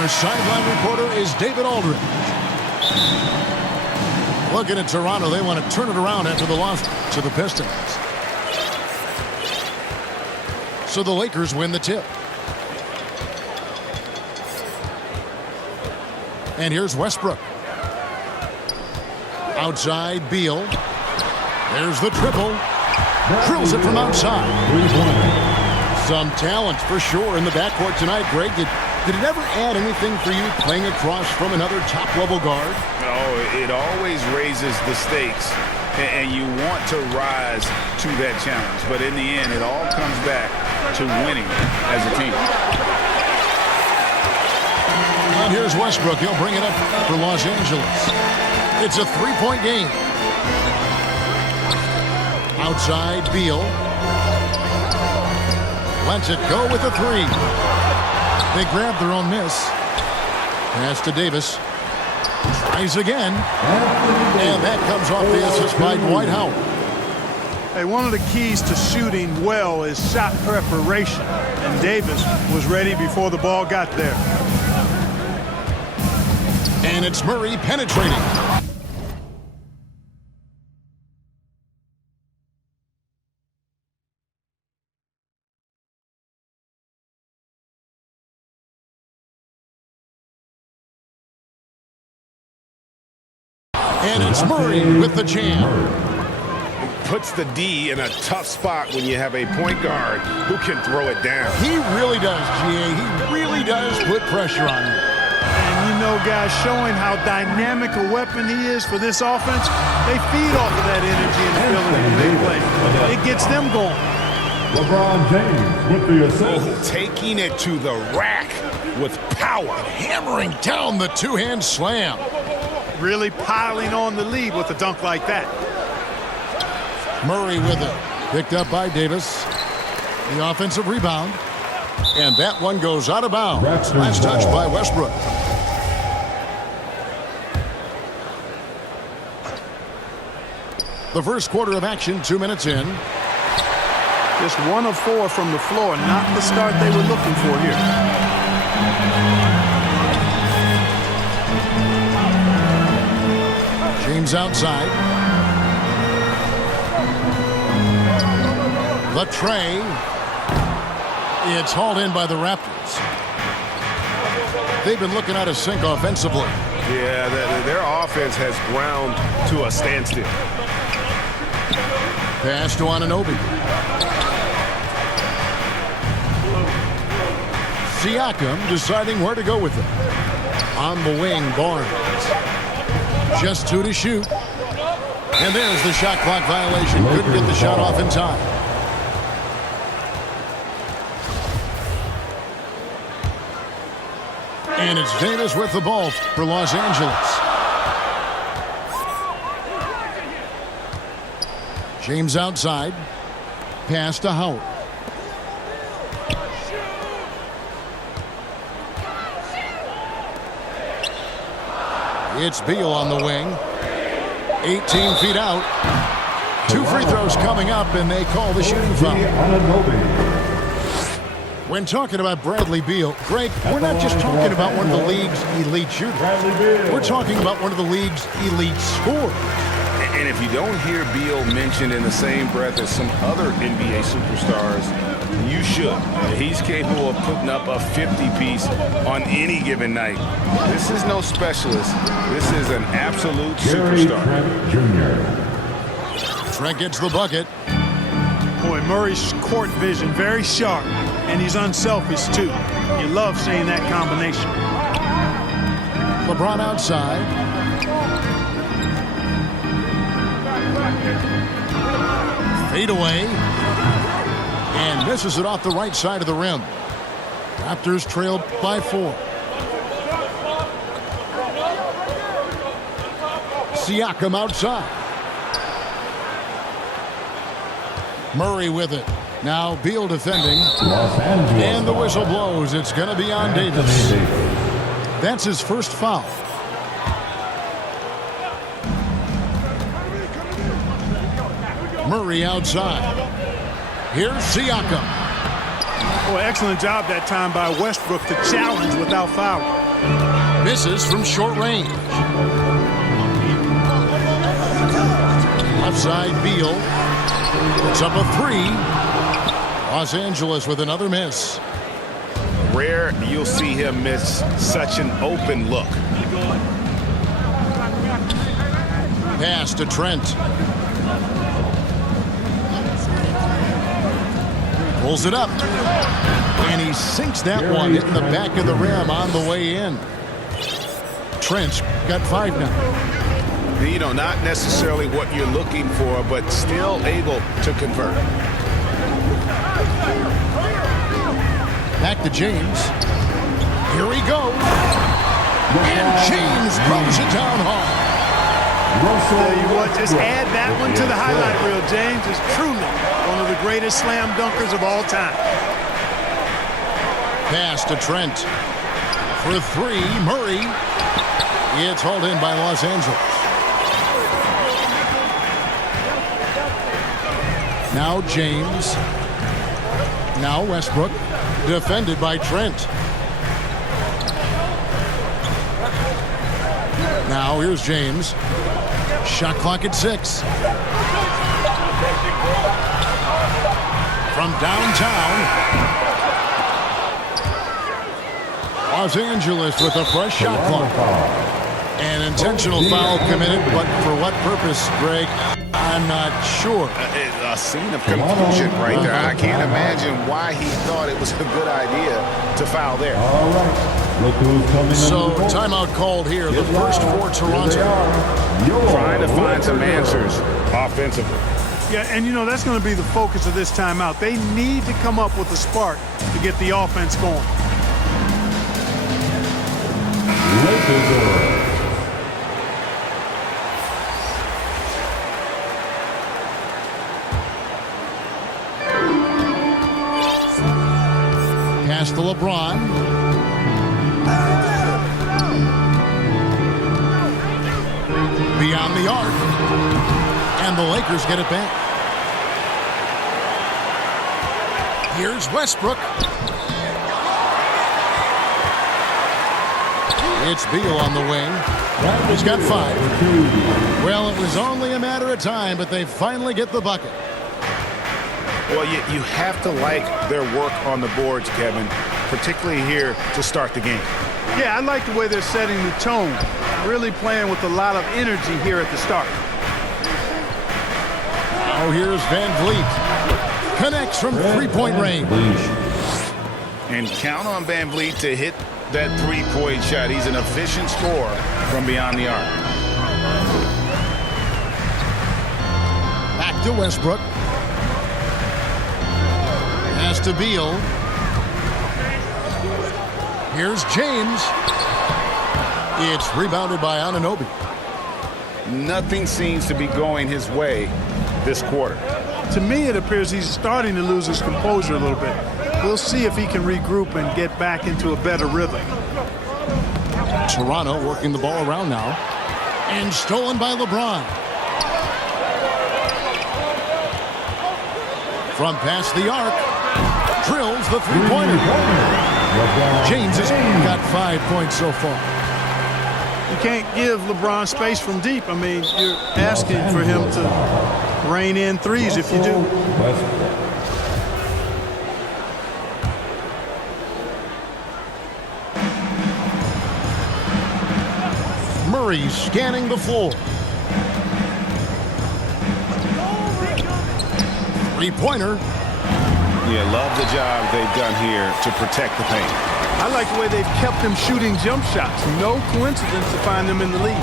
Our sideline reporter is David Aldridge. Looking at Toronto, they want to turn it around after the loss to the Pistons. So the Lakers win the tip. And here's Westbrook. Outside, Beal. There's the triple. Drills it from outside. Some talent for sure in the backcourt tonight. Greg, did it ever add anything for you playing across from another top-level guard? Oh, it always raises the stakes, and you want to rise to that challenge. But in the end, it all comes back to winning as a team. And here's Westbrook. He'll bring it up for Los Angeles. It's a three-point game. Outside, Beal. Lets it go with a three. They grab their own miss. Pass to Davis. Tries again. And that comes off the assist by Dwight Howard. Hey, one of the keys to shooting well is shot preparation. And Davis was ready before the ball got there. And it's Murray penetrating. And it's Murray with the jam. Puts the D in a tough spot when you have a point guard who can throw it down. He really does, G.A. He really does put pressure on him. And you know, guys, showing how dynamic a weapon he is for this offense, they feed off of that energy and ability when they play. It gets them going. LeBron James with the assist. Taking it to the rack with power. Hammering down the two-hand slam. Really piling on the lead with a dunk like that. Murray with it. Picked up by Davis. The offensive rebound. And that one goes out of bounds. Last touch by Westbrook. The first quarter of action, 2 minutes in. Just 1 of 4 from the floor. Not the start they were looking for here. James outside. The tray. It's hauled in by the Raptors. They've been looking out of sync offensively. Yeah, their offense has ground to a standstill. Pass to Anunoby. Siakam deciding where to go with it. On the wing, Barnes. Just 2 to shoot. And there's the shot clock violation. Couldn't get the shot off in time. And it's Davis with the ball for Los Angeles. James outside. Pass to Howard. It's Beal on the wing. 18 feet out. 2 free throws coming up, and they call the shooting foul. When talking about Bradley Beal, Greg, we're not just talking about one of the league's elite shooters. We're talking about one of the league's elite scorers. And if you don't hear Beal mentioned in the same breath as some other NBA superstars, you should. He's capable of putting up a 50-piece on any given night. This is no specialist. This is an absolute superstar. Trent gets the bucket. Boy, Murray's court vision very sharp, and he's unselfish too. You love seeing that combination. LeBron outside. Fade away. And misses it off the right side of the rim. Raptors trailed by 4. Siakam outside. Murray with it. Now Beal defending. And the whistle blows. It's going to be on Davis. That's his first foul. Murray outside. Here's Siakam. Boy, excellent job that time by Westbrook to challenge without fouling. Misses from short range. Left side, Beal. Puts up a three. Los Angeles with another miss. Rare you'll see him miss such an open look. Pass to Trent. Pulls it up. And he sinks that one, hitting the back of the rim on the way in. Trent's got 5 now. You know, not necessarily what you're looking for, but still able to convert. Back to James. Here he goes. And James throws it down hard. Tell you what, just add that one to the highlight reel. James is truly one of the greatest slam dunkers of all time. Pass to Trent. For 3, Murray. It's hauled in by Los Angeles. Now James. Now Westbrook. Defended by Trent. Now here's James. Shot clock at 6. From downtown. Los Angeles with a fresh shot clock. An intentional foul committed, but for what purpose, Greg? I'm not sure. A scene of confusion right there. I can't imagine why he thought it was a good idea to foul there. All right. Look who's coming So, in the timeout called here. The first for Toronto. Trying to find some answers offensively. Yeah, and you know, that's going to be the focus of this timeout. They need to come up with a spark to get the offense going. Lakers. Pass to LeBron. Beyond the arc. And the Lakers get it back. Here's Westbrook. It's Beal on the wing. He's got 5. Well, it was only a matter of time, but they finally get the bucket. Well, you have to like their work on the boards, Kevin, particularly here to start the game. Yeah, I like the way they're setting the tone. Really playing with a lot of energy here at the start. Oh, here's Van Vliet. Connects from three-point range. And count on Van Vliet to hit that three-point shot. He's an efficient scorer from beyond the arc. Back to Westbrook. Pass to Beal. Here's James. It's rebounded by Anunoby. Nothing seems to be going his way this quarter. To me, it appears he's starting to lose his composure a little bit. We'll see if he can regroup and get back into a better rhythm. Toronto working the ball around now. And stolen by LeBron. From past the arc. Drills the three-pointer. James has got 5 points so far. You can't give LeBron space from deep. I mean, you're asking for him to rein in threes if you do. Murray scanning the floor. Three-pointer. Yeah, love the job they've done here to protect the paint. I like the way they've kept him shooting jump shots. No coincidence to find them in the lead.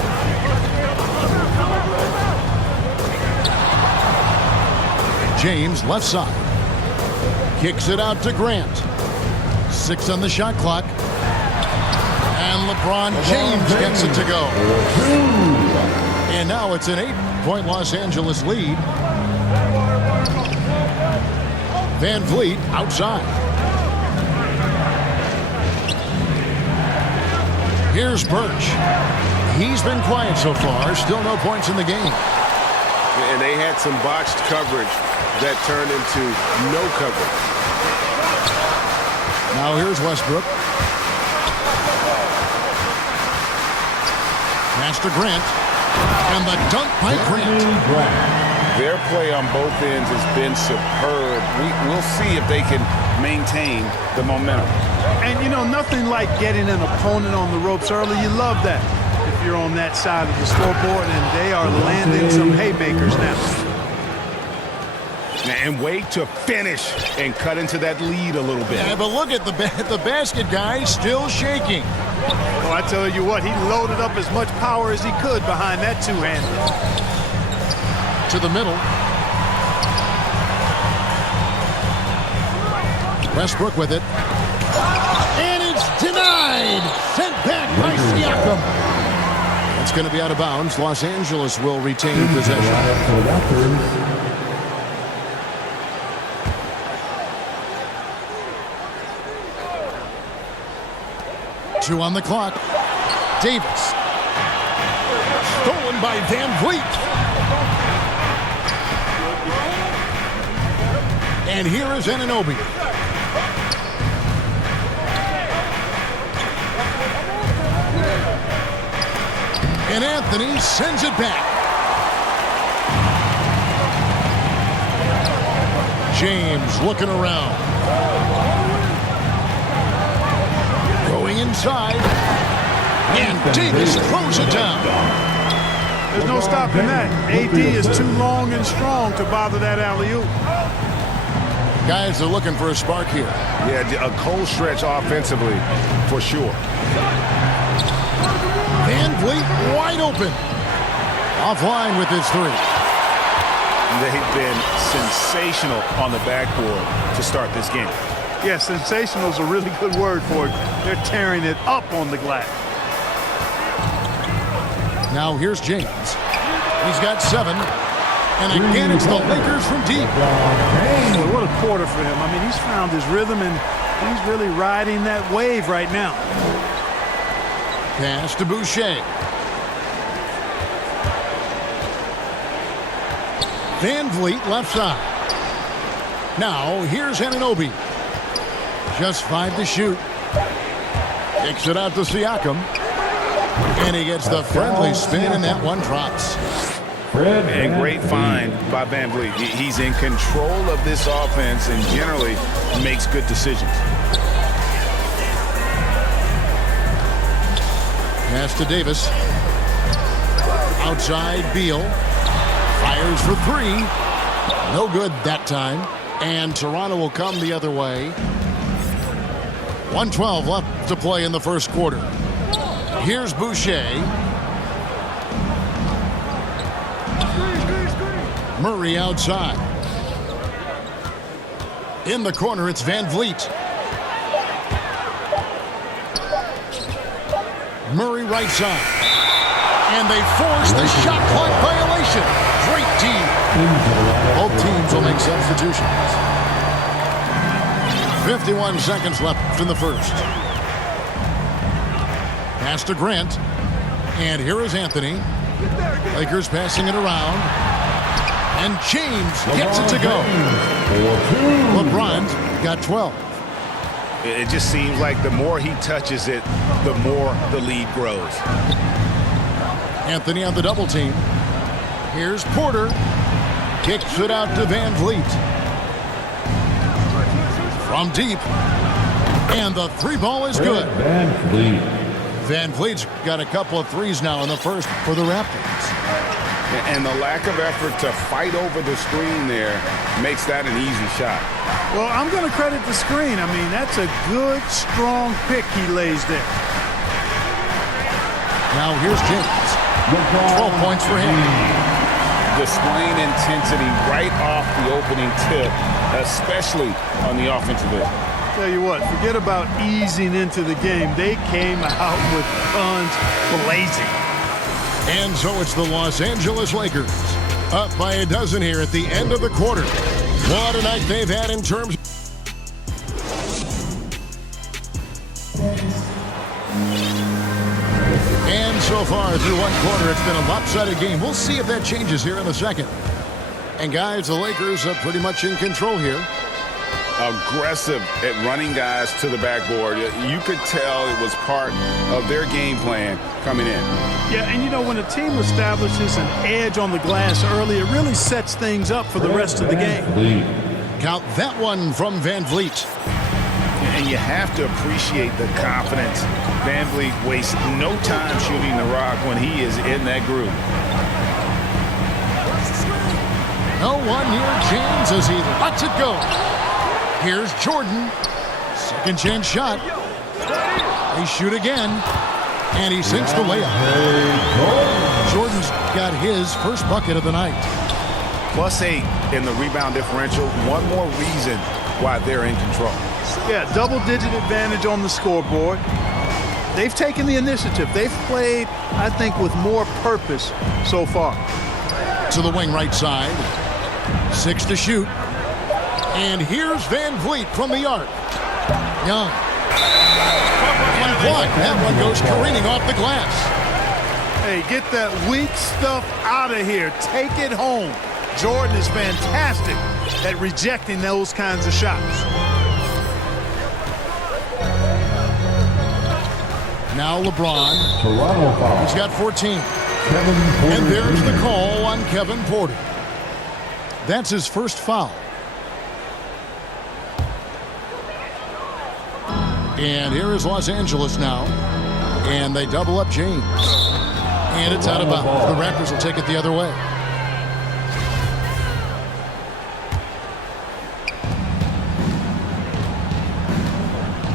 James left side. Kicks it out to Grant. 6 on the shot clock. And LeBron James gets it to go. And now it's an 8-point Los Angeles lead. Van Vliet outside. Here's Birch. He's been quiet so far. Still no points in the game. And they had some botched coverage that turned into no coverage. Now here's Westbrook. Pass to Grant. And the dunk by Grant. Their play on both ends has been superb. We'll see if they can maintain the momentum. And, you know, nothing like getting an opponent on the ropes early. You love that if you're on that side of the scoreboard, and they are landing some haymakers now. And wait to finish and cut into that lead a little bit. Yeah, but look at the basket guy still shaking. Well, I tell you what, he loaded up as much power as he could behind that two-hander. To the middle. Westbrook with it. And it's denied. Sent back by Siakam. That's going to be out of bounds. Los Angeles will retain possession. Two on the clock. Davis. Stolen by Van Vliet. And here is Anunoby. And Anthony sends it back. James looking around. Going inside. And Davis throws it down. There's no stopping that. AD is too long and strong to bother that alley-oop. Guys are looking for a spark here. Yeah, a cold stretch offensively for sure. Van Vliet wide open. Offline with his three. They've been sensational on the backboard to start this game. Yeah, sensational is a really good word for it. They're tearing it up on the glass. Now here's James. He's got 7. And again, it's the Lakers from deep. Boy, what a quarter for him. I mean, he's found his rhythm, and he's really riding that wave right now. Pass to Boucher. Van Vliet left side. Now here's Anunoby. Just 5 to shoot. Kicks it out to Siakam. And he gets the friendly spin, and that one drops. And great find by Van Vliet. He's in control of this offense and generally makes good decisions. Pass to Davis. Outside, Beal. Fires for 3. No good that time. And Toronto will come the other way. 1:12 left to play in the first quarter. Here's Boucher. Murray outside. In the corner, it's Van Vliet. Murray right side. And they force the shot clock violation. Great team. Both teams will make substitutions. 51 seconds left in the first. Pass to Grant. And here is Anthony. Lakers passing it around. And James gets it to go. LeBron's got 12. It just seems like the more he touches it, the more the lead grows. Anthony on the double team. Here's Porter. Kicks it out to Van Vliet. From deep. And the 3 ball is good. Van Vliet's got a couple of threes now in the first for the Raptors. And the lack of effort to fight over the screen there makes that an easy shot. Well, I'm going to credit the screen. I mean, that's a good, strong pick he lays there. Now here's James. 12 points for him. Displaying intensity right off the opening tip, especially on the offensive end. Tell you what, forget about easing into the game. They came out with guns blazing. And so it's the Los Angeles Lakers up by a dozen here at the end of the quarter. What a night they've had in terms of... And so far through one quarter, it's been a lopsided game. We'll see if that changes here in the second. And guys, the Lakers are pretty much in control here. aggressive at running guys to the backboard. You could tell it was part of their game plan coming in. Yeah, and you know, when a team establishes an edge on the glass early, it really sets things up for the rest of the game. Count that one from Van Vliet. And you have to appreciate the confidence. Van Vliet wastes no time shooting the rock when he is in that groove. No one near James as he lets it go. Here's Jordan. Second chance shot. They shoot again. And he sinks the layup. Jordan's got his first bucket of the night. +8 in the rebound differential. One more reason why they're in control. Yeah, double-digit advantage on the scoreboard. They've taken the initiative. They've played, I think, with more purpose so far. To the wing right side. 6 to shoot. And here's Van Vliet from the arc. Young. And blocked. That one goes careening off the glass. Hey, get that weak stuff out of here. Take it home. Jordan is fantastic at rejecting those kinds of shots. Now LeBron. Toronto foul. He's got 14. Kevin Porter And there's the Jr. call on Kevin Porter. That's his first foul. And here is Los Angeles now. And they double up James. And it's out of bounds. The Raptors will take it the other way.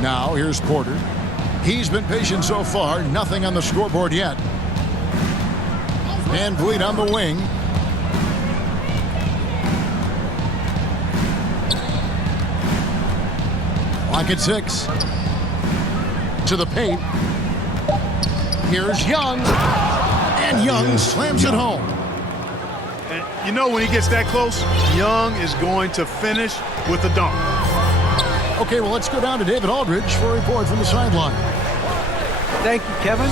Now here's Porter. He's been patient so far. Nothing on the scoreboard yet. Van Vliet on the wing. Clock at 6. To the paint. Here's Young. And Young slams it home. And you know, when he gets that close, Young is going to finish with a dunk. Okay, well, let's go down to David Aldridge for a report from the sideline. Thank you, Kevin.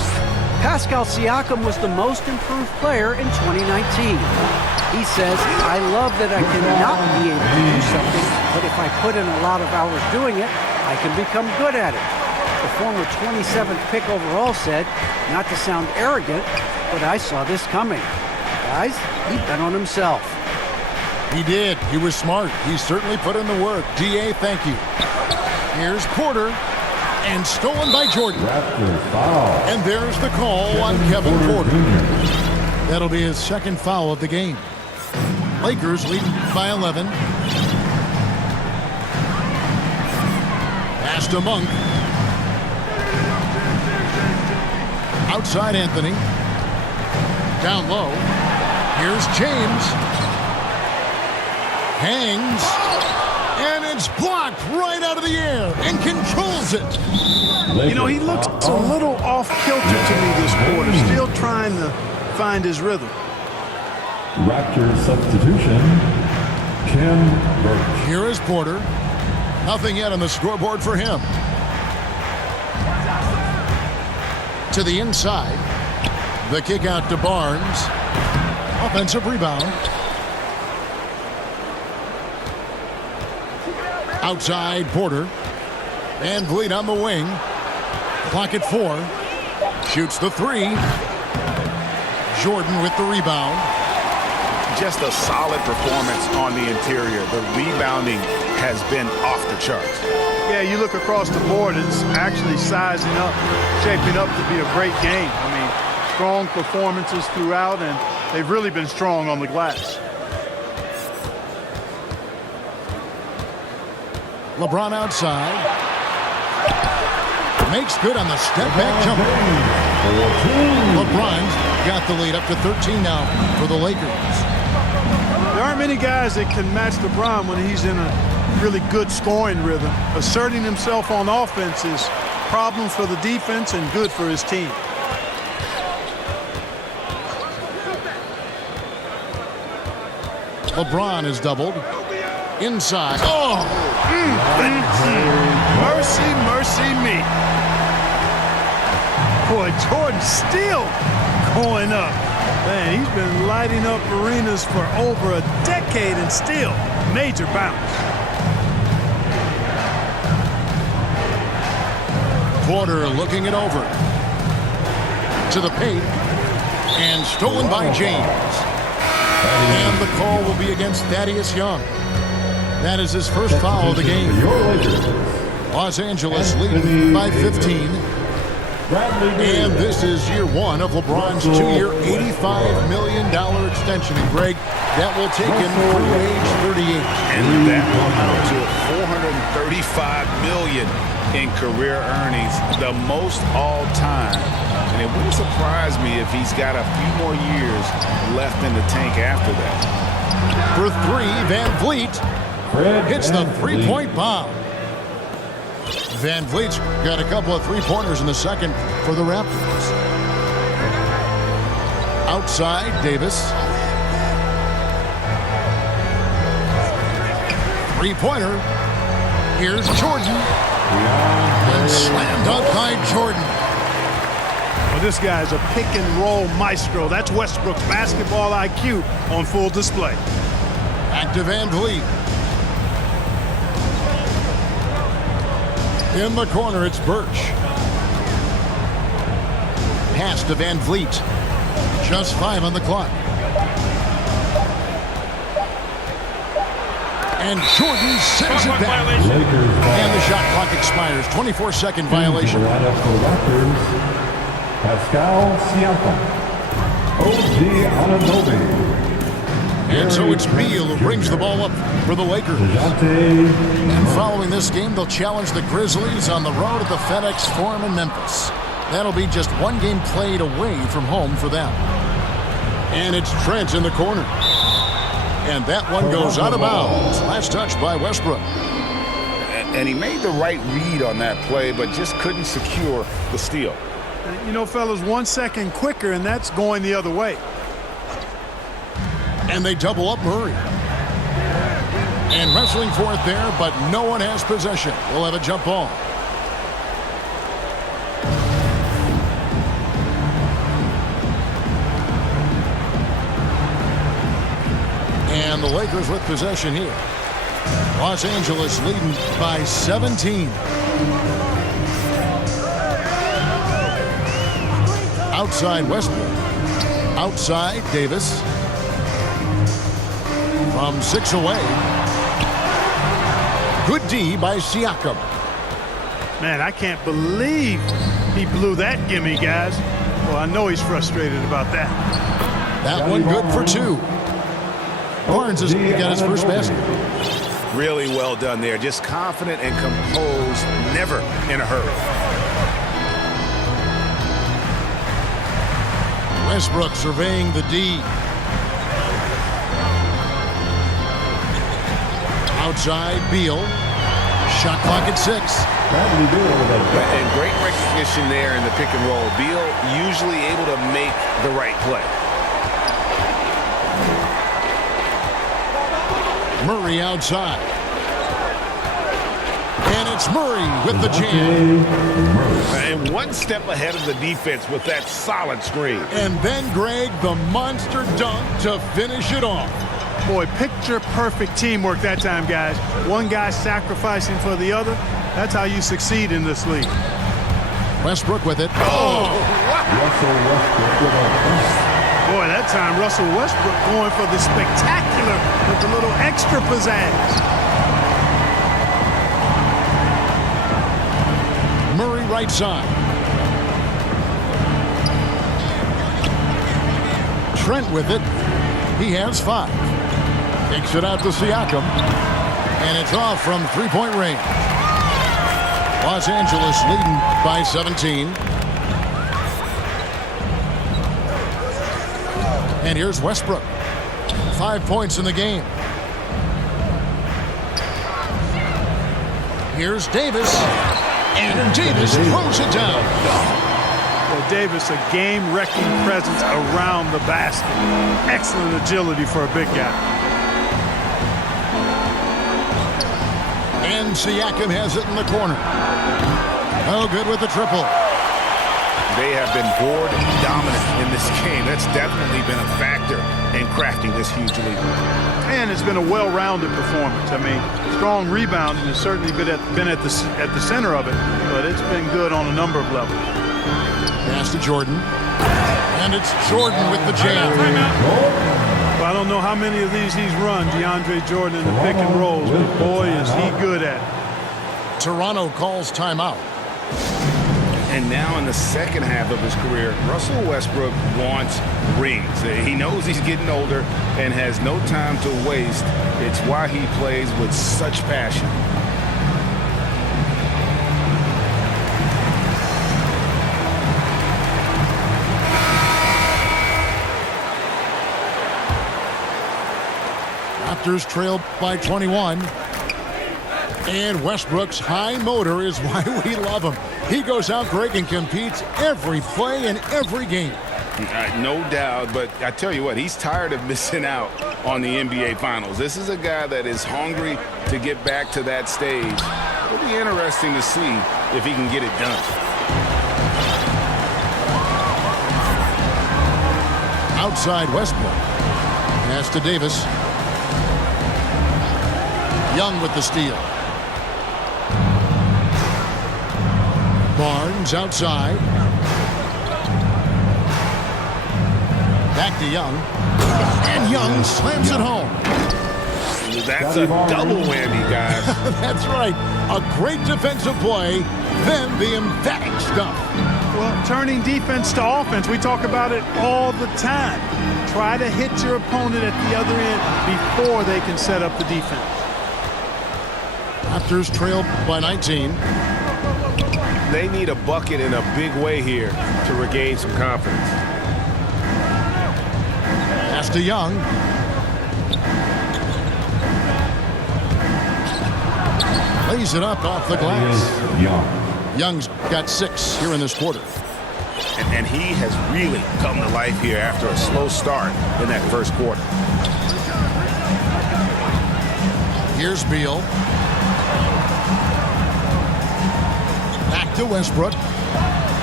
Pascal Siakam was the most improved player in 2019. He says, I love that I cannot be able to do something, but if I put in a lot of hours doing it, I can become good at it. The former 27th pick overall said, not to sound arrogant, but I saw this coming. Guys, he bet on himself. He did. He was smart. He certainly put in the work. DA, thank you. Here's Porter. And stolen by Jordan. Raptors foul. And there's the call on Kevin Porter. That'll be his second foul of the game. Lakers leading by 11. Pass to Monk. Outside Anthony. Down low. Here's James. Hangs. And it's blocked right out of the air and controls it. You know, he looks a little off-kilter to me this quarter, still trying to find his rhythm. Raptors substitution. Ken Burke. Here is Porter. Nothing yet on the scoreboard for him. To the inside. The kick out to Barnes. Offensive rebound. Outside Porter. Van Vliet on the wing. Clock at 4. Shoots the 3. Jordan with the rebound. Just a solid performance on the interior. The rebounding has been off the charts. Yeah, you look across the board, it's actually sizing up, shaping up to be a great game. I mean, strong performances throughout, and they've really been strong on the glass. LeBron outside. Makes good on the step-back jumper. LeBron's got the lead up to 13 now for the Lakers. There aren't many guys that can match LeBron when he's in a really good scoring rhythm. Asserting himself on offense is problems for the defense and good for his team. LeBron is doubled. Inside. Oh! Mercy, mercy me. Boy, Jordan still going up. Man, he's been lighting up arenas for over a decade and still major bounce. Porter looking it over. To the paint. And stolen by James. And the call will be against Thaddeus Young. That is his first foul of the game. Los Angeles leading by 15. And this is year one of LeBron's two-year, $85 million extension. And Greg, that will take him through age 38. And that will amount to $435 million in career earnings, the most all time. And it wouldn't surprise me if he's got a few more years left in the tank after that. For three, Van Vliet hits the three-point bomb. Van Vliet's got a couple of three-pointers in the second for the Raptors. Outside, Davis. Three-pointer. Here's Jordan. And slam dunk by Jordan. Well, this guy's a pick-and-roll maestro. That's Westbrook's basketball IQ on full display. Back to Van Vliet. In the corner, it's Birch. Pass to Van Vliet. Just 5 on the clock. And Jordan sends it back. And the shot clock expires. 24-second violation. Pascal Siakam. OG Anunoby. And so it's Beal who brings the ball up for the Lakers. And following this game, they'll challenge the Grizzlies on the road at the FedEx Forum in Memphis. That'll be just one game played away from home for them. And it's Trent in the corner. And that one goes out of bounds. Last touch by Westbrook. And he made the right read on that play, but just couldn't secure the steal. You know, fellas, 1 second quicker, and that's going the other way. And they double up Murray. And wrestling for it there, but no one has possession. We'll have a jump ball. And the Lakers with possession here. Los Angeles leading by 17. Outside Westbrook. Outside Davis. From 6 away. Good D by Siakam. Man, I can't believe he blew that gimme, guys. Well, I know he's frustrated about that. That one good for 2. Barnes has got his first basket. Really well done there. Just confident and composed, never in a hurry. Westbrook surveying the D. Outside, Beal. Shot clock at 6. And great recognition there in the pick and roll. Beal usually able to make the right play. Murray outside. And it's Murray with the jam. And one step ahead of the defense with that solid screen. And then, Greg, the monster dunk to finish it off. Boy, picture-perfect teamwork that time, guys. One guy sacrificing for the other. That's how you succeed in this league. Westbrook with it. Boy, that time Russell Westbrook going for the spectacular with a little extra pizzazz. Murray right side. Trent with it. He has 5. Takes it out to Siakam. And it's off from three-point range. Los Angeles leading by 17. And here's Westbrook. 5 points in the game. Here's Davis. And Davis throws it down. Well, Davis, a game-wrecking presence around the basket. Excellent agility for a big guy. And Siakam has it in the corner. Oh, good with the triple. they have been board dominant in this game. That's definitely been a factor in crafting this huge lead. And it's been a well-rounded performance. I mean, strong rebounding has certainly been at the center of it, but it's been good on a number of levels. Pass to Jordan. And it's Jordan with the jam. Well, I don't know how many of these he's run, DeAndre Jordan, in the pick and rolls, but boy, is he good at it. Toronto calls timeout. And now in the second half of his career, Russell Westbrook wants rings. He knows he's getting older and has no time to waste. It's why he plays with such passion. Raptors trail by 21. And Westbrook's high motor is why we love him. He goes out, Greg, and competes every play in every game. No doubt, but I tell you what, he's tired of missing out on the NBA Finals. This is a guy that is hungry to get back to that stage. It'll be interesting to see if he can get it done. Outside Westbrook. Pass to Davis. Young with the steal. Barnes outside. Back to Young. And Young slams it home. That's a double whammy, guys. That's right. A great defensive play, then the emphatic stuff. Well, turning defense to offense, we talk about it all the time. Try to hit your opponent at the other end before they can set up the defense. Raptors trail by 19. They need a bucket in a big way here to regain some confidence. Pass to Young. Lays it up off the glass. Young's got 6 here in this quarter. And he has really come to life here after a slow start in that first quarter. Here's Beal. Back to Westbrook.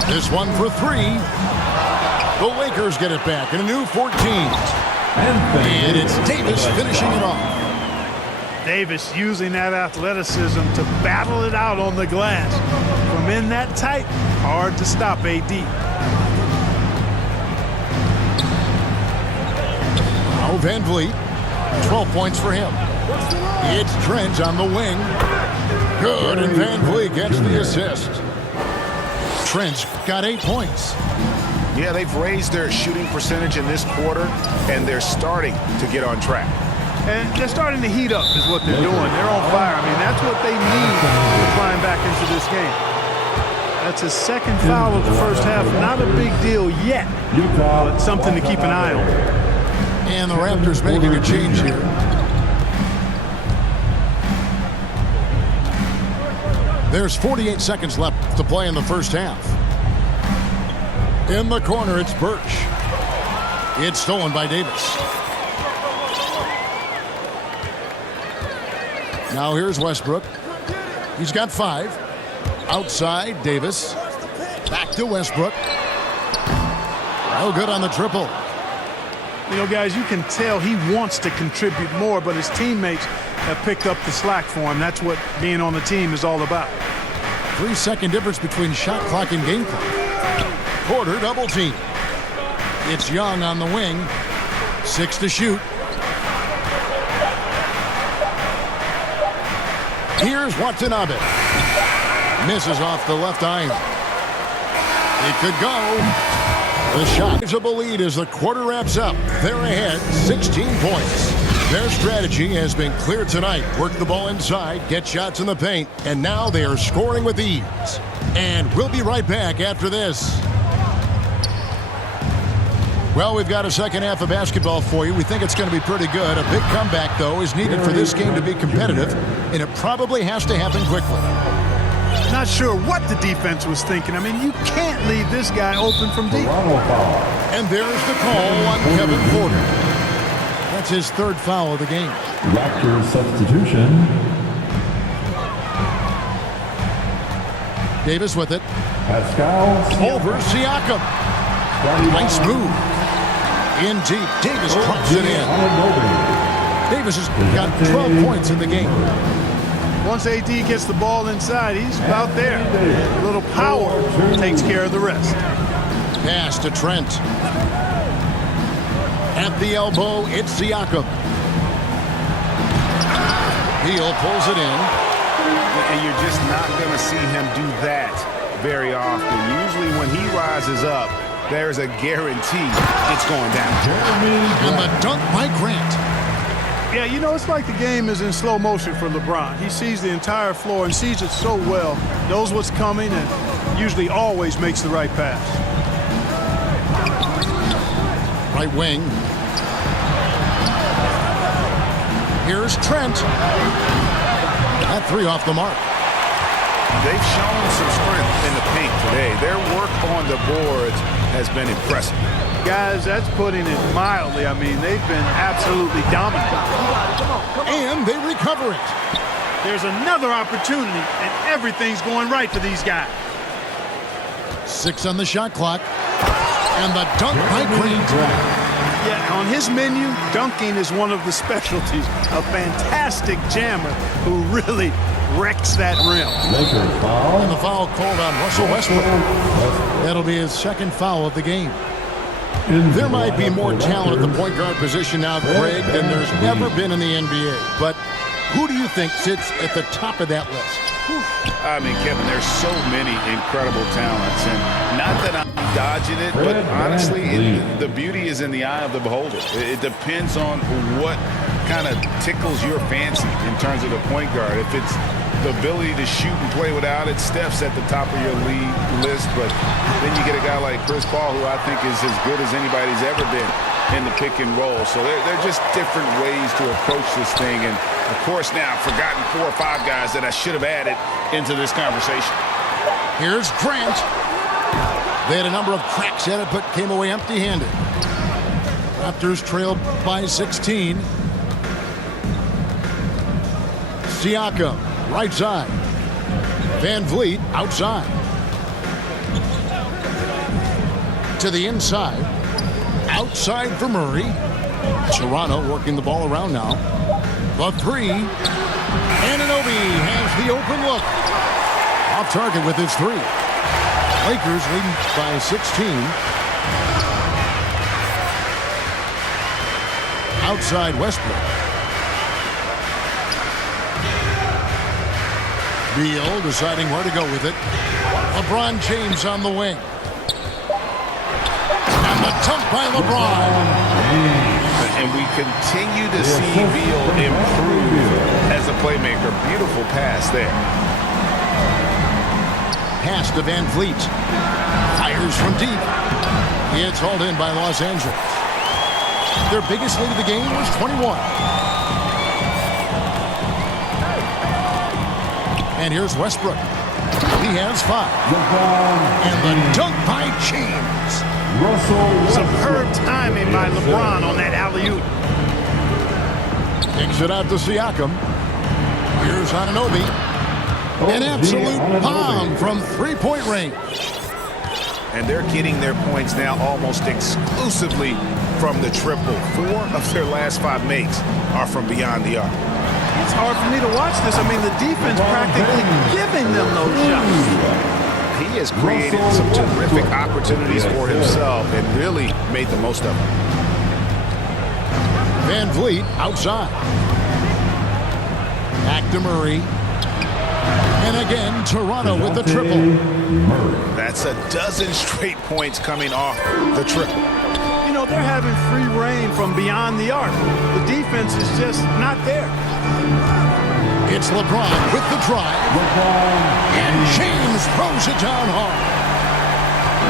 This one for 3. The Lakers get it back in a new 14. And it's Davis finishing it off. Davis using that athleticism to battle it out on the glass. From in that tight, hard to stop AD. Now Van Vliet, 12 points for him. It's Trent on the wing. Good, and Van Vliet gets the assist. Trent's got 8 points. Yeah, they've raised their shooting percentage in this quarter, and they're starting to get on track. And they're starting to heat up is what they're doing. They're on fire. I mean, that's what they need to climb back into this game. That's his second foul of the first half. Not a big deal yet, but something to keep an eye on. And the Raptors making a change here. There's 48 seconds left to play in the first half. In the corner, it's Birch. It's stolen by Davis. Now here's Westbrook. He's got 5. Outside, Davis. Back to Westbrook. Oh, good on the triple. You know, guys, you can tell he wants to contribute more, but his teammates have picked up the slack for him. That's what being on the team is all about. 3-second difference between shot clock and game clock. Porter double team. It's Young on the wing. 6 to shoot. Here's Watanabe. Misses off the left iron. It could go. The shot is a lead as the quarter wraps up. They're ahead 16 points. Their strategy has been clear tonight. Work the ball inside, get shots in the paint, and now they are scoring with ease. And we'll be right back after this. Well, we've got a second half of basketball for you. We think it's going to be pretty good. A big comeback, though, is needed for this game to be competitive, and it probably has to happen quickly. Not sure what the defense was thinking. I mean, you can't leave this guy open from deep. And there's the call on Kevin Porter. That's his 3rd foul of the game. Raptors substitution. Davis with it. Pascal Over Siakam. Nice move. In deep. Davis drops it in. Davis has got 12 points in the game. Once AD gets the ball inside, he's about there. A little power takes care of the rest. Pass to Trent. At the elbow, it's Siakam. Beal pulls it in. And you're just not going to see him do that very often. Usually when he rises up, there's a guarantee it's going down. And the dunk by Grant. Yeah, you know, it's like the game is in slow motion for LeBron. He sees the entire floor and sees it so well, knows what's coming, and usually always makes the right pass. Right wing. Here's Trent. That three off the mark. They've shown some strength in the paint today. Their work on the boards has been impressive. Guys, that's putting it mildly. I mean, they've been absolutely dominant. And they recover it. There's another opportunity, and everything's going right for these guys. 6 on the shot clock. And the dunk by Grant. Yeah, on his menu, dunking is one of the specialties. A fantastic jammer who really wrecks that rim. And the foul called on Russell Westbrook. That'll be his second foul of the game. There might be more talent at the point guard position now, Greg, than there's ever been in the NBA. But who do you think sits at the top of that list? I mean, Kevin, there's so many incredible talents. And not that I'm dodging it, but honestly, the beauty is in the eye of the beholder. It depends on what kind of tickles your fancy in terms of the point guard. If it's the ability to shoot and play without it, Steph's at the top of your league list. But then you get a guy like Chris Paul, who I think is as good as anybody's ever been in the pick and roll. So they're just different ways to approach this thing. And, of course, now I've forgotten 4 or 5 guys that I should have added into this conversation. Here's Grant. They had a number of cracks at it, but came away empty-handed. Raptors trailed by 16. Siakam, right side. Van Vliet, outside. To the inside. Outside for Murray. Toronto working the ball around now. The three. Anunoby has the open look. Off target with his three. Lakers leading by 16. Outside Westbrook. Beal deciding where to go with it. LeBron James on the wing. And the dunk by LeBron. And we continue to see Beal improve as a playmaker. Beautiful pass there. Pass to Van Vliet. Fires from deep. It's hauled in by Los Angeles. Their biggest lead of the game was 21. And here's Westbrook. He has 5. And the dunk by James. Superb timing by LeBron on that alley-oop. Kicks it out to Siakam. Here's Anunoby. An absolute bomb from three-point range. And they're getting their points now almost exclusively from the triple. 4 of their last 5 makes are from beyond the arc. It's hard for me to watch this. I mean, the defense practically giving them those shots. He has created some terrific opportunities for himself and really made the most of them. Van Vliet outside. Back to Murray. And again, Toronto with the triple. That's a dozen straight points coming off the triple. You know, they're having free reign from beyond the arc. The defense is just not there. It's LeBron with the drive. And James throws it down hard.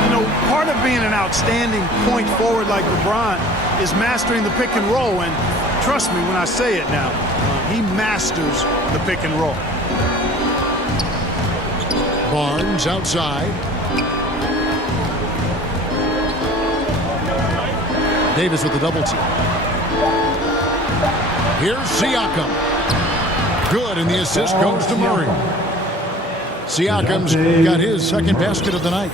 You know, part of being an outstanding point forward like LeBron is mastering the pick and roll. And trust me when I say it now, he masters the pick and roll. Barnes outside. Davis with the double team. Here's Siakam. Good, and the assist goes to Murray. Siakam's got his second basket of the night.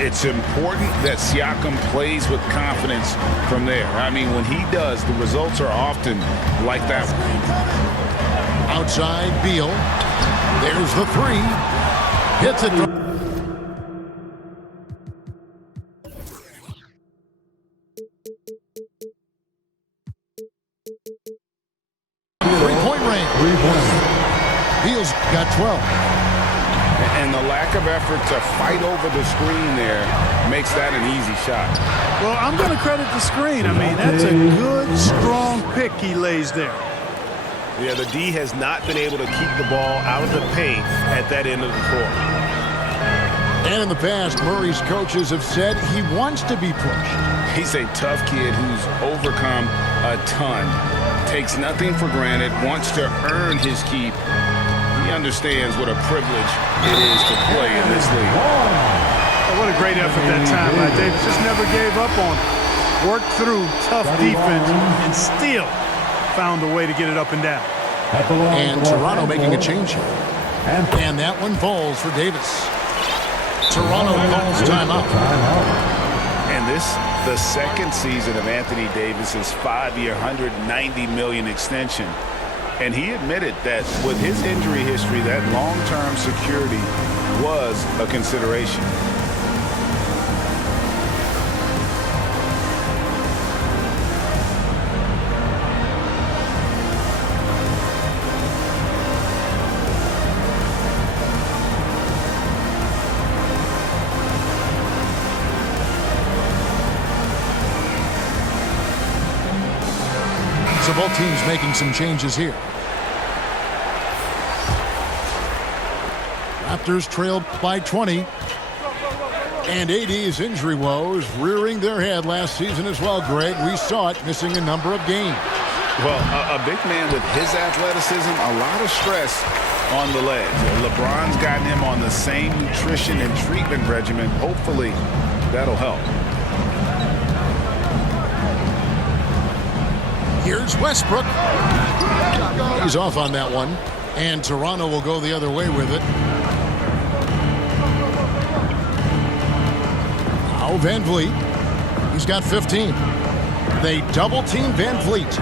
It's important that Siakam plays with confidence from there. I mean, when he does, the results are often like that. Outside Beal. There's the three. Hits it from... Three-point range. Beal's got 12. And the lack of effort to fight over the screen there makes that an easy shot. Well, I'm going to credit the screen. I mean, that's a good, strong pick he lays there. Yeah, the D has not been able to keep the ball out of the paint at that end of the court. And in the past, Murray's coaches have said he wants to be pushed. He's a tough kid who's overcome a ton, takes nothing for granted, wants to earn his keep. He understands what a privilege it is to play in this league. Oh, what a great effort that time by Davis. Just never gave up on it. Worked through tough defense and still found a way to get it up and down. And Toronto making a change here. And that one falls for Davis. Toronto calls timeout. And this, the second season of Anthony Davis's 5-year, $190 million extension. And he admitted that with his injury history, that long-term security was a consideration. So both teams making some changes here. Raptors trailed by 20. And AD's injury woes rearing their head last season as well, Greg. We saw it, missing a number of games. Well, a big man with his athleticism, a lot of stress on the legs. LeBron's gotten him on the same nutrition and treatment regimen. Hopefully, that'll help. Here's Westbrook. He's off on that one. And Toronto will go the other way with it. Now Van Vliet. He's got 15. They double team Van Vliet.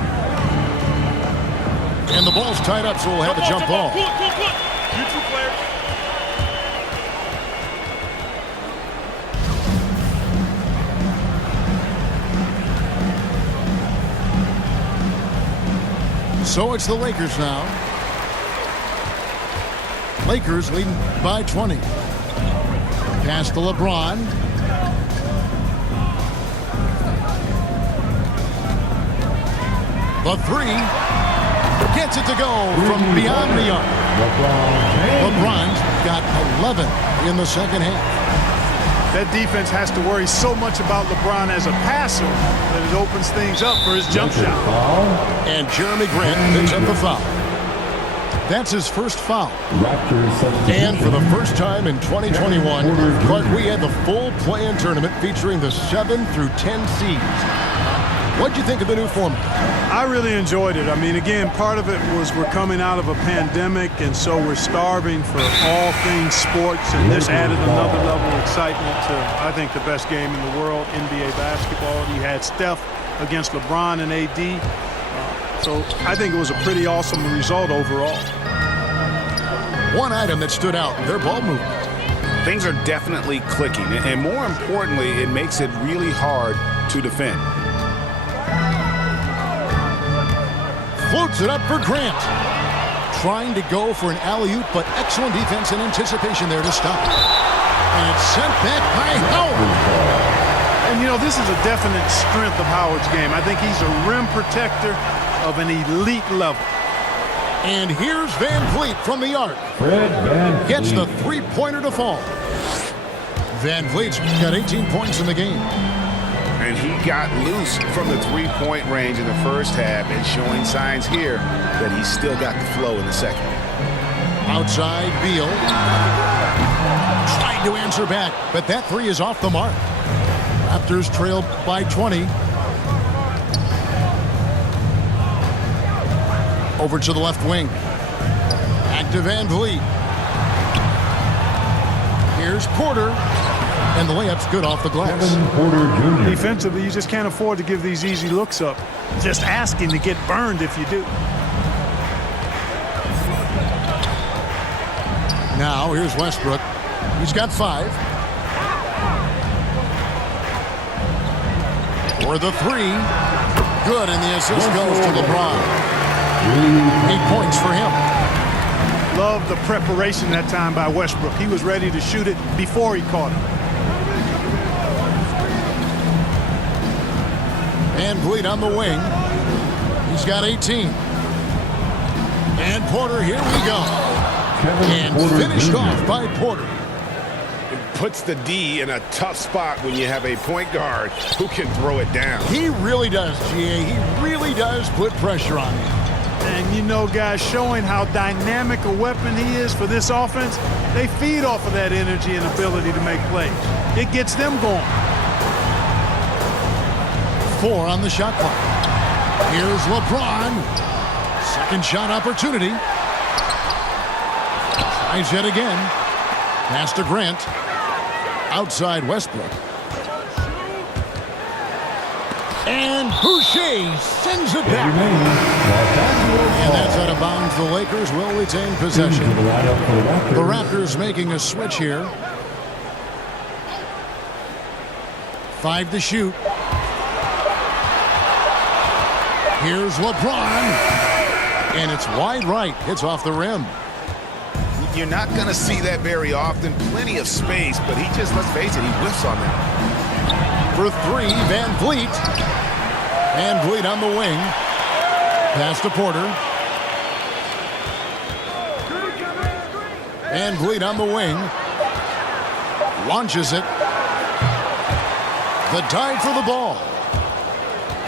And the ball's tied up, so we'll have a jump ball. You two players. So it's the Lakers now. Lakers leading by 20. Pass to LeBron. The three. Gets it to go from beyond the arc. LeBron's got 11 in the second half. That defense has to worry so much about LeBron as a passer that it opens things up for his jump shot. And Jeremy Grant picks up the foul. That's his first foul. And for the first time in 2021, Clark, we had the full play-in tournament featuring the 7 through 10 seeds. What'd you think of the new format? I really enjoyed it. I mean, again, part of it was we're coming out of a pandemic, and so we're starving for all things sports, and this added another level of excitement to, I think, the best game in the world, NBA basketball. You had Steph against LeBron and AD. So I think it was a pretty awesome result overall. One item that stood out, their ball movement. Things are definitely clicking, and more importantly, it makes it really hard to defend. Floats it up for Grant. Trying to go for an alley-oop, but excellent defense and anticipation there to stop. And it's sent back by Howard. And, you know, this is a definite strength of Howard's game. I think he's a rim protector of an elite level. And here's Van Vliet from the arc. Gets the three-pointer to fall. Van Vliet's got 18 points in the game. And he got loose from the three-point range in the first half and showing signs here that he's still got the flow in the second. Outside Beal. Trying to answer back, but that three is off the mark. Raptors trail by 20. Over to the left wing. Back to Van Vliet. Here's Porter. And the layup's good off the glass. Kevin Porter Jr. Defensively, you just can't afford to give these easy looks up. Just asking to get burned if you do. Now, here's Westbrook. He's got 5. For the 3. Good, and the assist goes to LeBron. 8 points for him. Love the preparation that time by Westbrook. He was ready to shoot it before he caught it. And Vliet on the wing. He's got 18. And Porter, here we go. And finished off by Porter. It puts the D in a tough spot when you have a point guard who can throw it down. He really does, GA. He really does put pressure on him. And you know, guys, showing how dynamic a weapon he is for this offense, they feed off of that energy and ability to make plays. It gets them going. 4 on the shot clock. Here's LeBron. Second shot opportunity. Tries yet again. Pass to Grant. Outside Westbrook. And Boucher sends it back. And that's out of bounds. The Lakers will retain possession. The Raptors making a switch here. 5 to shoot. Here's LeBron. And it's wide right. Hits off the rim. You're not going to see that very often. Plenty of space, but he just, let's face it, he whiffs on that. For 3, Van Vliet. Van Vliet on the wing. Pass to Porter. Van Vliet on the wing. Launches it. The dive for the ball.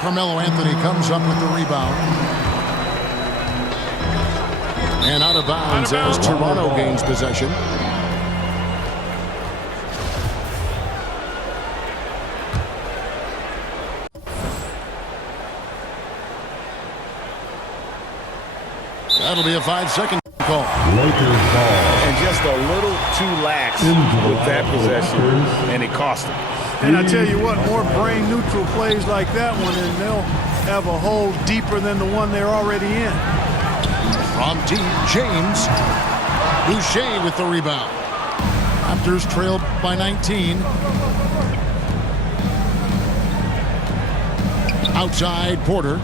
Carmelo Anthony comes up with the rebound. And out of bounds as Toronto gains possession. That'll be a 5-second call. Lakers ball. And just a little too lax with that possession, and it cost him. And I tell you what, more brain-neutral plays like that one, and they'll have a hole deeper than the one they're already in. From deep, James. Boucher with the rebound. Raptors trailed by 19. Outside, Porter.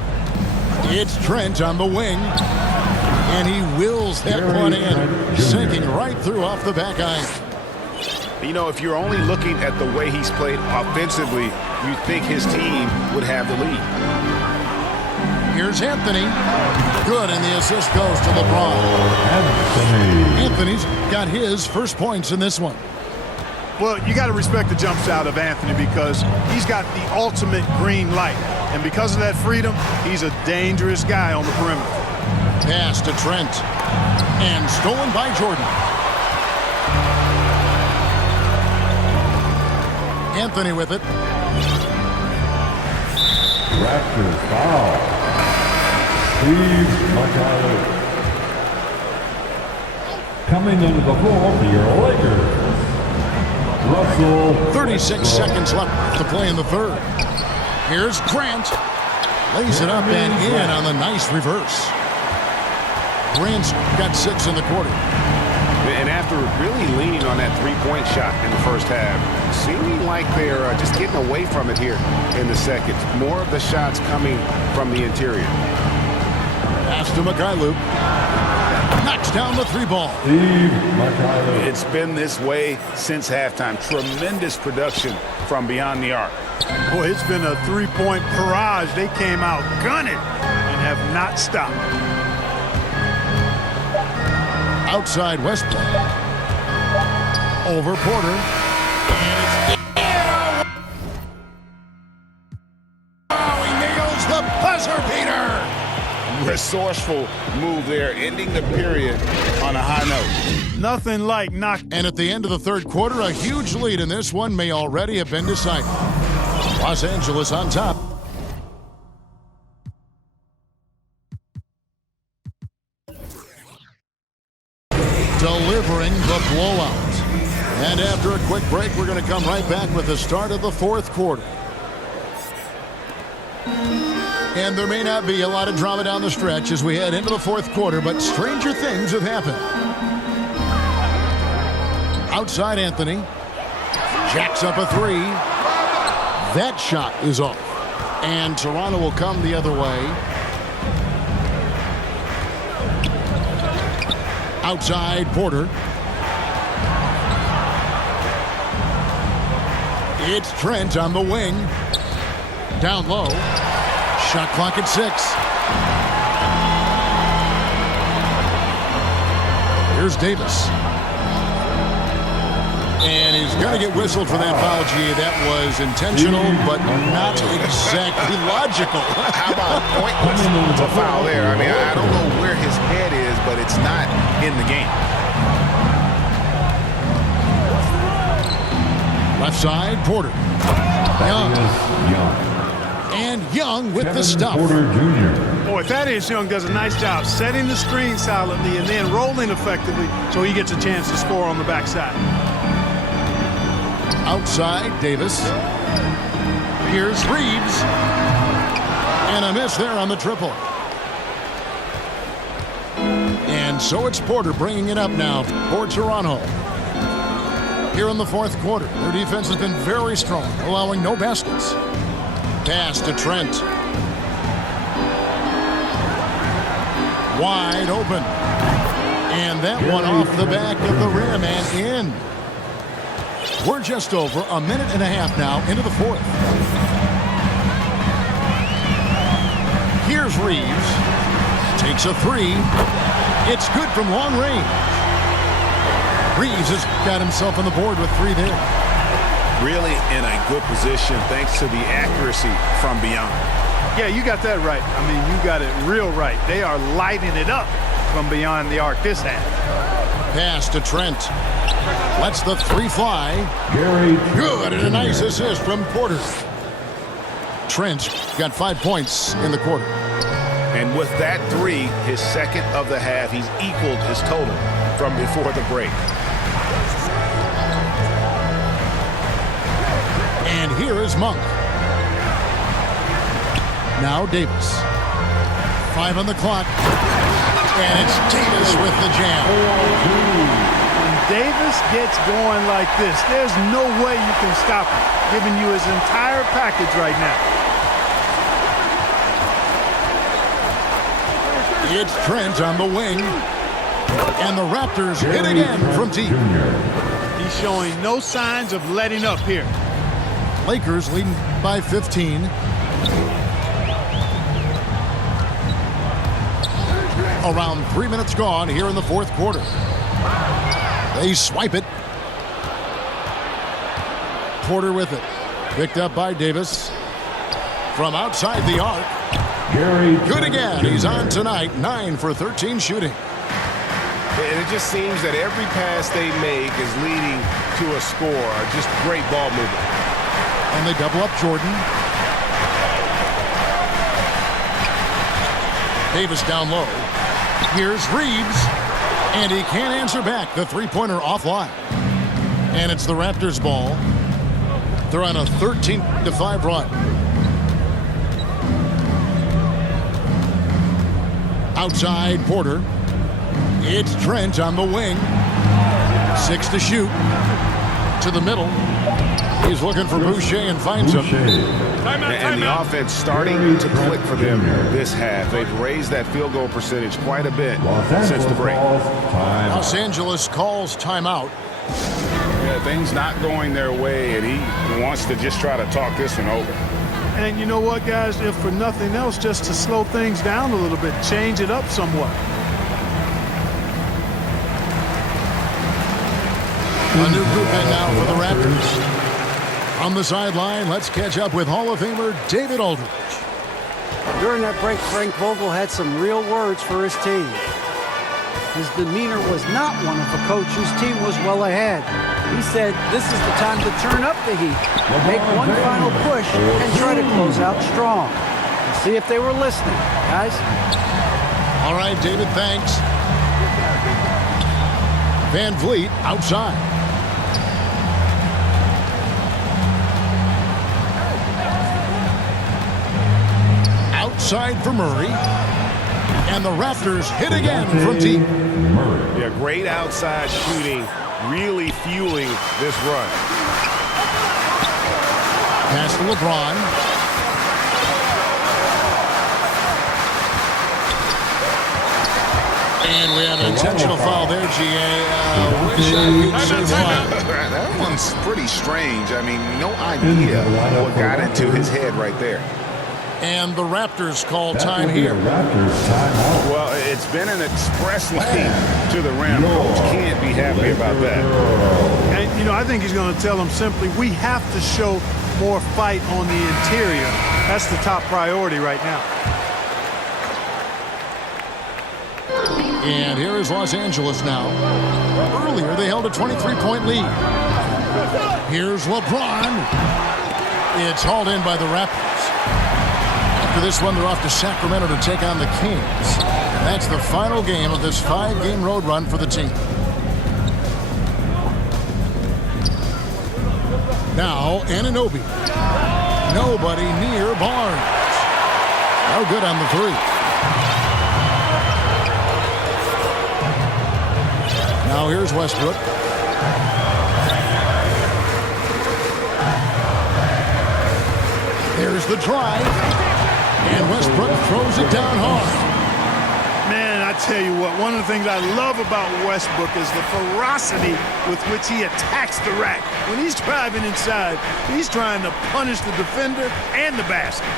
It's Trent on the wing. And he wills that one in, sinking right through off the back iron. You know, if you're only looking at the way he's played offensively, you think his team would have the lead. Here's Anthony. Good, and the assist goes to LeBron. Anthony's got his first points in this one. Well, you got to respect the jump shot of Anthony because he's got the ultimate green light. And because of that freedom, he's a dangerous guy on the perimeter. Pass to Trent. And stolen by Jordan. Anthony with it. Raptors foul. Steve McCallum. Coming into the floor for your Lakers. Russell. 36 seconds left to play in the third. Here's Grant. Lays it up and in on the nice reverse. Grant's got 6 in the quarter. And after really leaning on that three-point shot in the first half, seeming like they're just getting away from it here in the second. More of the shots coming from the interior. Pass to Mikhailuk. Knocks down the 3-ball. Steve McCallum. It's been this way since halftime. Tremendous production from beyond the arc. Boy, it's been a three-point barrage. They came out gunning and have not stopped. Outside Westbrook. Over Porter. And it's in. Oh, he nails the buzzer beater. Resourceful move there, ending the period on a high note. Nothing like knock. And at the end of the third quarter, a huge lead in this one may already have been decided. Los Angeles on top. Delivering the blowout. And after a quick break, we're going to come right back with the start of the fourth quarter. And there may not be a lot of drama down the stretch as we head into the fourth quarter, but stranger things have happened. Outside Anthony. Jacks up a three. That shot is off. And Toronto will come the other way. Outside Porter. It's Trent on the wing. Down low. Shot clock at 6. Here's Davis. And he's going to get whistled for that foul, G. That was intentional, but not exactly logical. How about pointless to foul there? I mean, I don't know where his head is, but it's not in the game. Left side, Porter. Young. And Young with the stuff. Porter Jr. Boy, Thaddeus Young does a nice job setting the screen silently and then rolling effectively so he gets a chance to score on the backside. Outside, Davis. Here's Reeves. And a miss there on the triple. And so it's Porter bringing it up now for Toronto. Here in the fourth quarter, their defense has been very strong, allowing no baskets. Pass to Trent. Wide open. And that one off the back of the rim and in. We're just over a minute and a half now into the fourth. Here's Reeves. Takes a three. It's good from long range. Reeves has got himself on the board with 3 there. Really in a good position thanks to the accuracy from beyond. Yeah, you got that right. I mean, you got it real right. They are lighting it up from beyond the arc this half. Pass to Trent. Lets the three fly. Good, and a nice assist from Porter. Trent got 5 points in the quarter. And with that three, his second of the half, he's equaled his total from before the break. And here is Monk. Now Davis. 5 on the clock. And it's Davis with the jam. When Davis gets going like this, there's no way you can stop him, giving you his entire package right now. It's Trent on the wing. And the Raptors hit again from deep. He's showing no signs of letting up here. Lakers leading by 15. Around 3 minutes gone here in the fourth quarter. They swipe it. Porter with it. Picked up by Davis. From outside the arc. Good again. He's on tonight. 9 for 13 shooting. And it just seems that every pass they make is leading to a score. Just great ball movement. And they double up Jordan. Davis down low. Here's Reeves. And he can't answer back. The three-pointer offline. And it's the Raptors' ball. They're on a 13-5 run. Outside Porter. It's Trent on the wing. 6 to shoot. To the middle. He's looking for Boucher and finds him. And the offense starting to click for them this half. They've raised that field goal percentage quite a bit since the break. Los Angeles calls timeout. Yeah, things not going their way, and he wants to just try to talk this one over. And you know what, guys? If for nothing else, just to slow things down a little bit, change it up somewhat. A new group in now for the Raptors. On the sideline, let's catch up with Hall of Famer David Aldridge. During that break, Frank Vogel had some real words for his team. His demeanor was not one of a coach whose team was well ahead. He said this is the time to turn up the heat, make one final push, and try to close out strong. Let's see if they were listening, guys. All right, David, thanks. Van Vliet outside. outside for Murray. And the Raptors hit again from deep. Yeah, great outside shooting, really fueling this run. Pass to LeBron. And we have an intentional foul there, GA. Wish I could say why. That one's pretty strange. I mean, no idea what got into his head right there. And the Raptors call time here. Well, it's been an express lane to the rim. Coach can't be happy about that. And, you know, I think he's going to tell them simply, we have to show more fight on the interior. That's the top priority right now. And here is Los Angeles now. Earlier, they held a 23-point lead. Here's LeBron. It's hauled in by the Raptors. After this one, they're off to Sacramento to take on the Kings. And that's the final game of this 5-game road run for the team. Now, Anunoby. Nobody near Barnes. No good on the three. Now here's Westbrook. There's the drive. And Westbrook throws it down hard. Man, I tell you what, one of the things I love about Westbrook is the ferocity with which he attacks the rack. When he's driving inside, he's trying to punish the defender and the basket.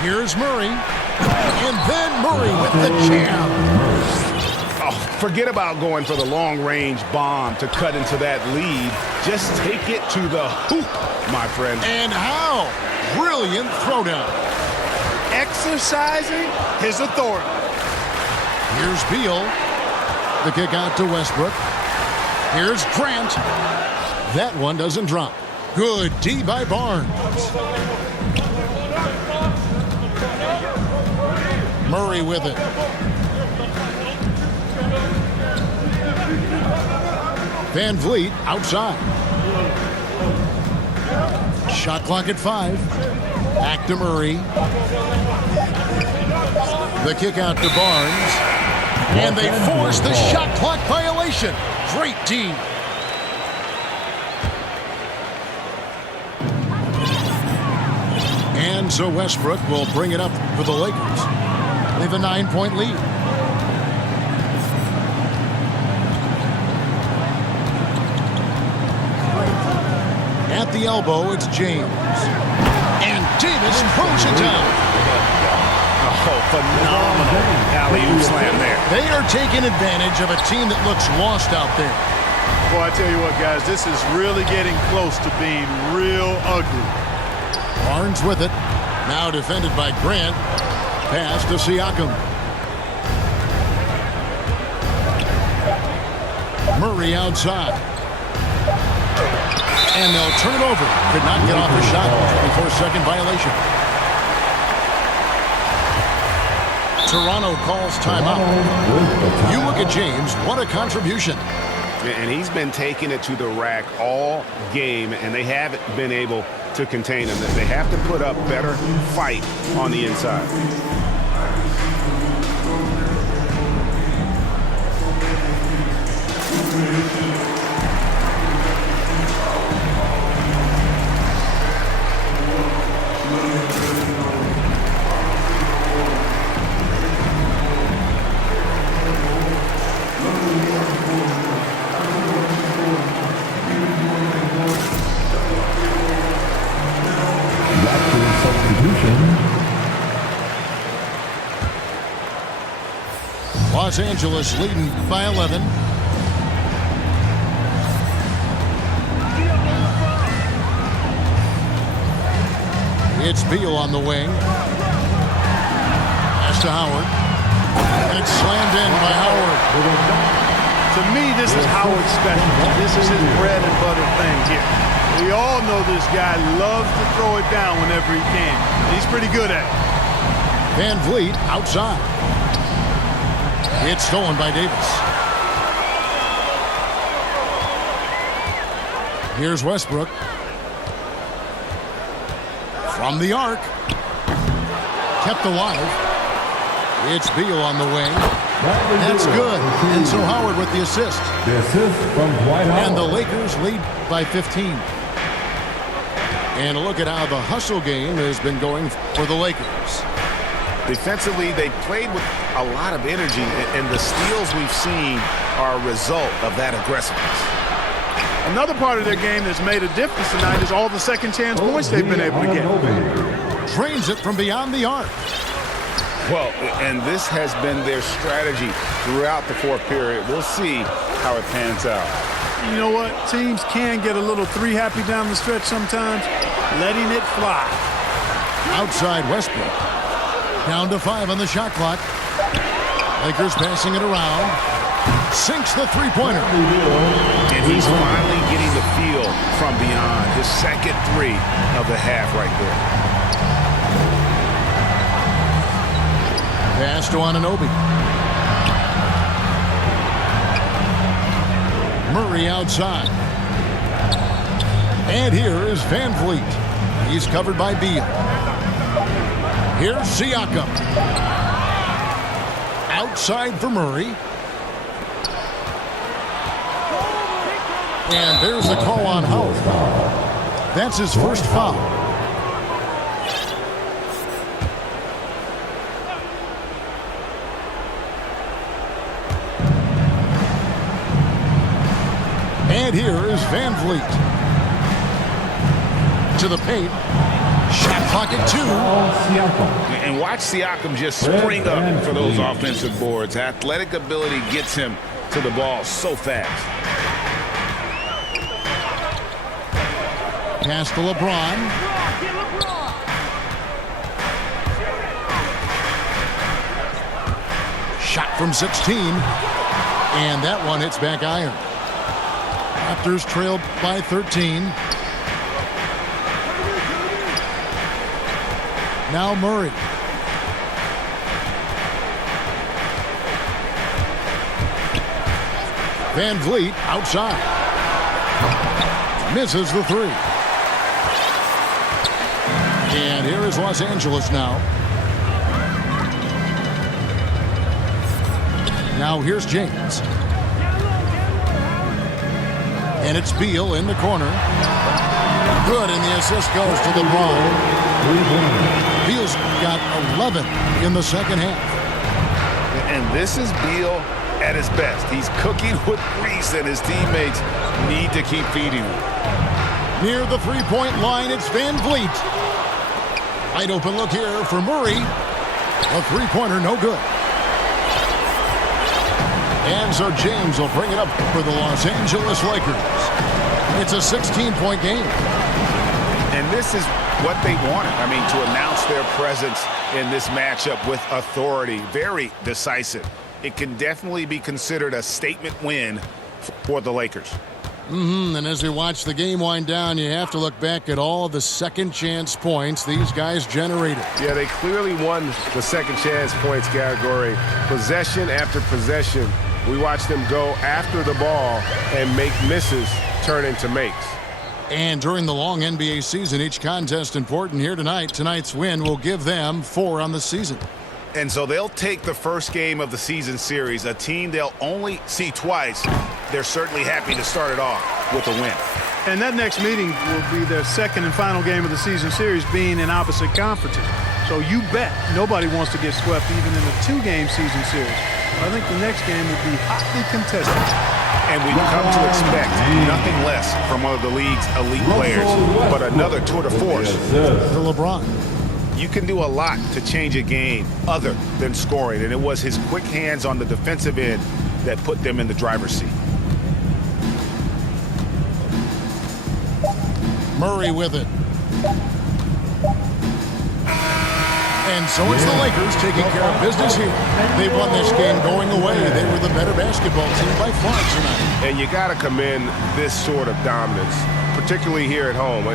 Here's Murray. And then Murray with the jam. Oh, forget about going for the long-range bomb to cut into that lead. Just take it to the hoop, my friend. And how? Brilliant throwdown. Exercising his authority. Here's Beal. The kick out to Westbrook. Here's Grant. That one doesn't drop. Good D by Barnes. Murray with it. Van Vliet outside. Shot clock at 5. Back to Murray. The kick out to Barnes. And they force the shot clock violation. Great D. And so Westbrook will bring it up for the Lakers. They have a 9-point lead. At the elbow, it's James. And Davis throws it down. Oh, phenomenal alley-oop slam there. They are taking advantage of a team that looks lost out there. Boy, I tell you what, guys, this is really getting close to being real ugly. Barnes with it. Now defended by Grant. Pass to Siakam. Murray outside. And they'll turn it over. Could not get off the shot. 24-second violation. Toronto calls timeout. You look at James. What a contribution. And he's been taking it to the rack all game, and they haven't been able to contain him. They have to put up better fight on the inside. Los Angeles leading by 11. It's Beal on the wing. Pass to Howard. And it's slammed in by Howard. To me, this is Howard's specialty. This is his bread and butter thing here. We all know this guy loves to throw it down whenever he can. He's pretty good at it. Van Vliet outside. It's stolen by Davis. Here's Westbrook. From the arc. kept alive. It's Beal on the wing. That's good. And so Howard with the assist. The assist from Dwight Howard. And the Lakers lead by 15. And look at how the hustle game has been going for the Lakers. Defensively, they played with a lot of energy, and the steals we've seen are a result of that aggressiveness. Another part of their game that's made a difference tonight is all the second chance points they've been able to get. Drains it from beyond the arc. Well, and this has been their strategy throughout the fourth period. We'll see how it pans out. You know what? Teams can get a little three-happy down the stretch sometimes, letting it fly. Outside Westbrook. Down to 5 on the shot clock. Lakers passing it around. Sinks the three-pointer. And he's finally getting the feel from beyond. His second three of the half right there. Pass to Anunoby. Murray outside. And here is Van Vliet. He's covered by Beal. Here's Siakam. Outside for Murray. And there's the call on Howard. That's his first foul. And here is Van Vliet. To the paint. Shot clock at 2. And watch Siakam just spring up for those offensive boards. Athletic ability gets him to the ball so fast. Pass to LeBron. Shot from 16. And that one hits back iron. Raptors trailed by 13. Now Murray. Van Vliet outside. Misses the three. And here is Los Angeles now. Now here's James. And it's Beal in the corner. Good, and the assist goes to LeBron. Beal's got 11 in the second half. And this is Beal at his best. He's cooking with grease, and his teammates need to keep feeding him. Near the three-point line, it's Van Vliet. Wide open look here for Murray. A three-pointer, no good. And so James will bring it up for the Los Angeles Lakers. It's a 16-point game. And this is what they wanted. I mean, to announce their presence in this matchup with authority. Very decisive. It can definitely be considered a statement win for the Lakers. And as we watch the game wind down, you have to look back at all the second chance points these guys generated. Yeah, they clearly won the second chance points category. Possession after possession, we watched them go after the ball and make misses turn into makes. And during the long NBA season, each contest important here tonight. Tonight's win will give them 4 on the season. And so they'll take the first game of the season series, a team they'll only see twice. They're certainly happy to start it off with a win. And that next meeting will be their second and final game of the season series, being in opposite conferences. So you bet nobody wants to get swept even in a 2-game season series. I think the next game will be hotly contested. And we've come to expect nothing less from one of the league's elite players, but another tour de force. For LeBron. You can do a lot to change a game other than scoring, and it was his quick hands on the defensive end that put them in the driver's seat. Murray with it. And so it's the Lakers taking care of business here. They won this game going away. They were the better basketball team by far tonight. And you got to commend this sort of dominance, particularly here at home.